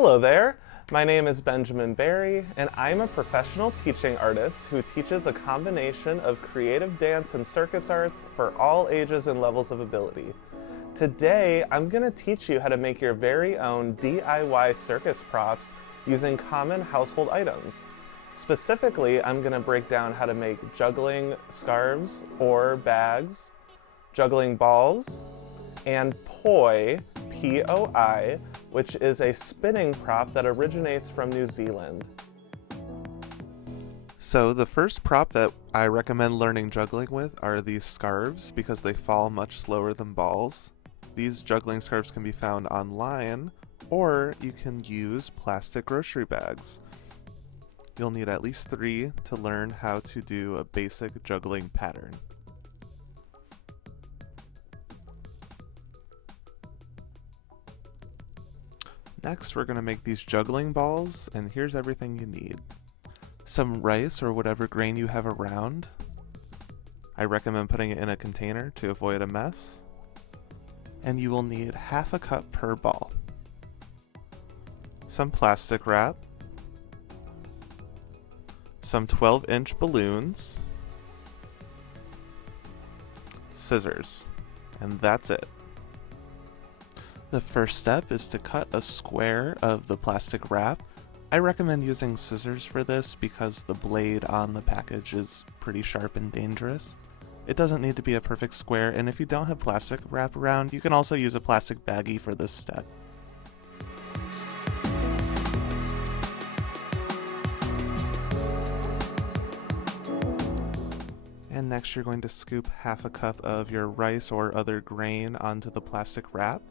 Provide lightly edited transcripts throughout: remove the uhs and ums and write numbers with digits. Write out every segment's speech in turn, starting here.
Hello there, my name is Benjamin Barry, and I'm a professional teaching artist who teaches a combination of creative dance and circus arts for all ages and levels of ability. Today, I'm going to teach you how to make your very own DIY circus props using common household items. Specifically, I'm going to break down how to make juggling scarves or bags, juggling balls, and poi, P-O-I, which is a spinning prop that originates from New Zealand. So the first prop that I recommend learning juggling with are these scarves because they fall much slower than balls. These juggling scarves can be found online, or you can use plastic grocery bags. You'll need at least 3 to learn how to do a basic juggling pattern. Next, we're going to make these juggling balls, and here's everything you need. Some rice or whatever grain you have around. I recommend putting it in a container to avoid a mess. And you will need half a cup per ball. Some plastic wrap. Some 12-inch balloons. Scissors. And that's it. The first step is to cut a square of the plastic wrap. I recommend using scissors for this because the blade on the package is pretty sharp and dangerous. It doesn't need to be a perfect square, and if you don't have plastic wrap around, you can also use a plastic baggie for this step. And next you're going to scoop half a cup of your rice or other grain onto the plastic wrap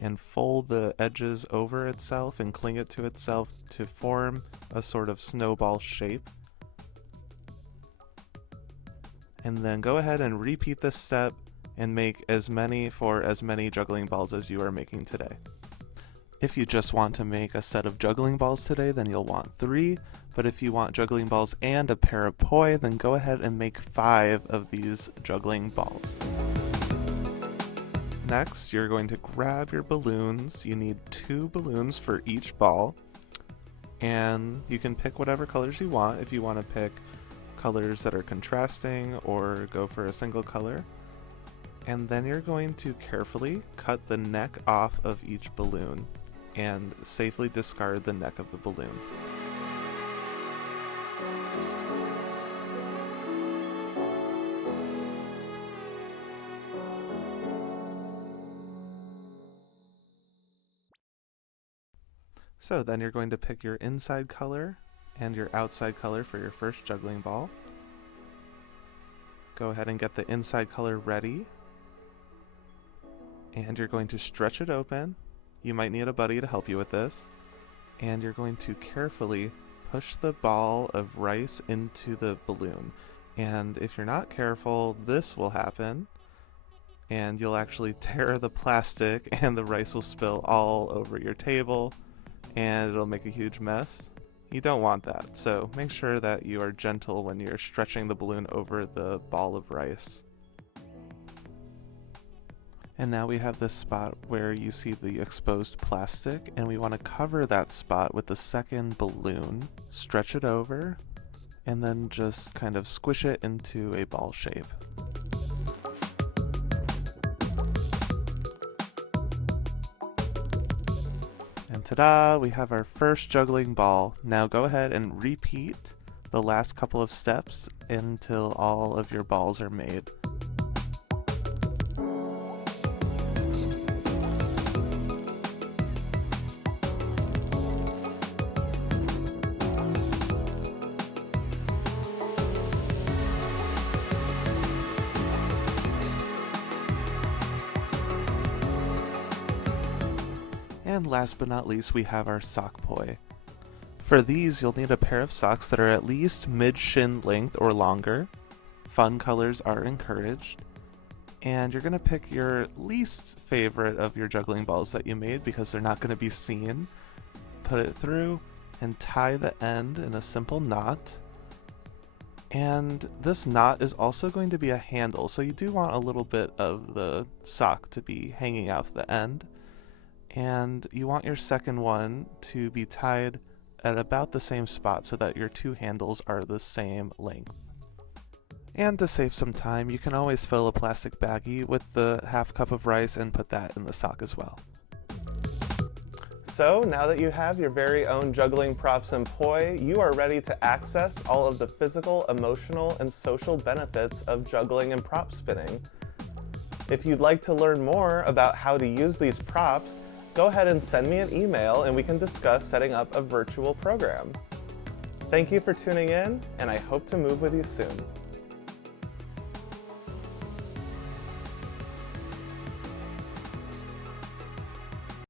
and fold the edges over itself and cling it to itself to form a sort of snowball shape. And then go ahead and repeat this step and make as many juggling balls as you are making today. If you just want to make a set of juggling balls today, then you'll want 3, but if you want juggling balls and a pair of poi, then go ahead and make 5 of these juggling balls. Next, you're going to grab your balloons. You need 2 balloons for each ball, and you can pick whatever colors you want if you want to pick colors that are contrasting or go for a single color. And then you're going to carefully cut the neck off of each balloon and safely discard the neck of the balloon. So then you're going to pick your inside color and your outside color for your first juggling ball. Go ahead and get the inside color ready. And you're going to stretch it open. You might need a buddy to help you with this. And you're going to carefully push the ball of rice into the balloon. And if you're not careful, this will happen. And you'll actually tear the plastic and the rice will spill all over your table. And it'll make a huge mess. You don't want that, so make sure that you are gentle when you're stretching the balloon over the ball of rice. And now we have this spot where you see the exposed plastic, and we want to cover that spot with the second balloon. Stretch it over, and then just kind of squish it into a ball shape. And ta-da! We have our first juggling ball. Now go ahead and repeat the last couple of steps until all of your balls are made. And last but not least, we have our sock poi. For these, you'll need a pair of socks that are at least mid-shin length or longer. Fun colors are encouraged. And you're going to pick your least favorite of your juggling balls that you made because they're not going to be seen. Put it through and tie the end in a simple knot. And this knot is also going to be a handle, so you do want a little bit of the sock to be hanging out the end. And you want your second one to be tied at about the same spot so that your two handles are the same length. And to save some time, you can always fill a plastic baggie with the half cup of rice and put that in the sock as well. So now that you have your very own juggling props and poi, you are ready to access all of the physical, emotional, and social benefits of juggling and prop spinning. If you'd like to learn more about how to use these props, go ahead and send me an email and we can discuss setting up a virtual program. Thank you for tuning in, and I hope to move with you soon.